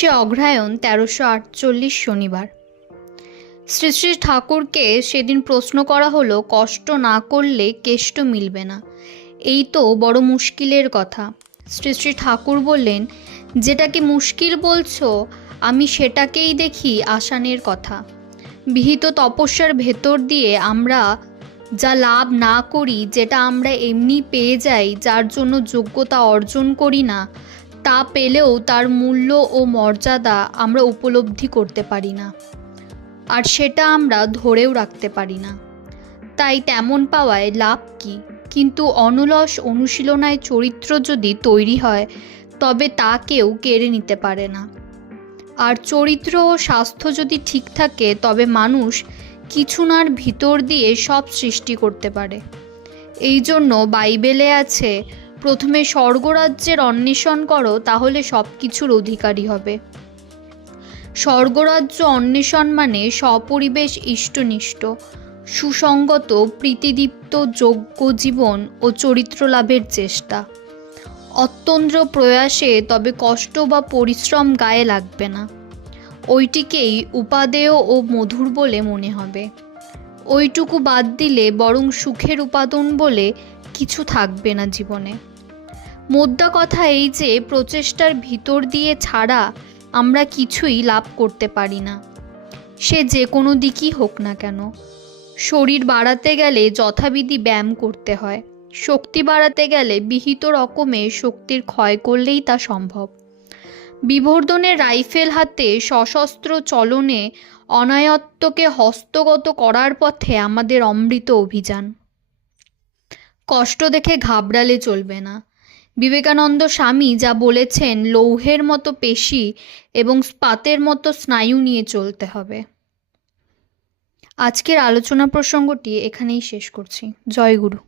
23শে অগ্রহায়ণ 1348 শনিবার। শ্রী শ্রী ঠাকুরকে সেদিন প্রশ্ন করা হলো, কষ্ট না করলে কেষ্ট মিলবে না, এই তো বড় মুশকিলের কথা। শ্রী শ্রী ঠাকুর বললেন, যেটাকে মুশকিল বলছো আমি সেটাকেই দেখি আসানের কথা। বিহিত তপস্যার ভেতর দিয়ে আমরা যা লাভ না করি, যেটা আমরা এমনি পেয়ে যাই, যার জন্য যোগ্যতা অর্জন করি না, তা পেলেও তার মূল্য ও মর্যাদা আমরা উপলব্ধি করতে পারি না, আর সেটা আমরা ধরেও রাখতে পারি না। তাই তেমন পাওয়ায় লাভ কি? কিন্তু অনলস অনুশীলনায় চরিত্র যদি তৈরি হয়, তবে তা কেউ কেড়ে নিতে পারে না। আর চরিত্র ও স্বাস্থ্য যদি ঠিক থাকে, তবে মানুষ কিছুনার ভিতর দিয়ে সব সৃষ্টি করতে পারে। এই জন্য বাইবেলে আছে, প্রথমে স্বর্গরাজ্যের অন্বেষণ করো, তাহলে সব কিছুর অধিকারী হবে। স্বর্গরাজ্য অন্বেষণ মানে স্বপরিবেশ ইষ্টনিষ্ঠ, সুসঙ্গত, প্রীতিদীপ্ত, যোগ্য জীবন ও চরিত্র লাভের চেষ্টা। অত্যন্ত্র প্রয়াসে তবে কষ্ট বা পরিশ্রম গায়ে লাগবে না, ওইটিকেই উপাদেয় ও মধুর বলে মনে হবে। ওইটুকু বাদ দিলে বরং সুখের উপাদান বলে কিছু থাকবে না জীবনে। মোদ্দা কথা এই যে, প্রচেষ্টার ভিতর দিয়ে ছাড়া আমরা কিছুই লাভ করতে পারি না, সে যে কোনো দিকই হোক না কেন। শরীর বাড়াতে গেলে যথাবিধি ব্যায়াম করতে হয়, শক্তি বাড়াতে গেলে বিহিত রকমের শক্তির ক্ষয় করলেই তা সম্ভব। বিবর্ধনের রাইফেল হাতে সশস্ত্র চলনে অনায়ত্তকে হস্তগত করার পথে আমাদের অমৃত অভিযান। কষ্ট দেখে ঘাবড়ালে চলবে না। বিবেকানন্দ স্বামী যা বলেছেন, লৌহের মতো পেশি এবং স্পাতের মতো স্নায়ু নিয়ে চলতে হবে। আজকের আলোচনা প্রসঙ্গটি এখানেই শেষ করছি। জয় গুরু।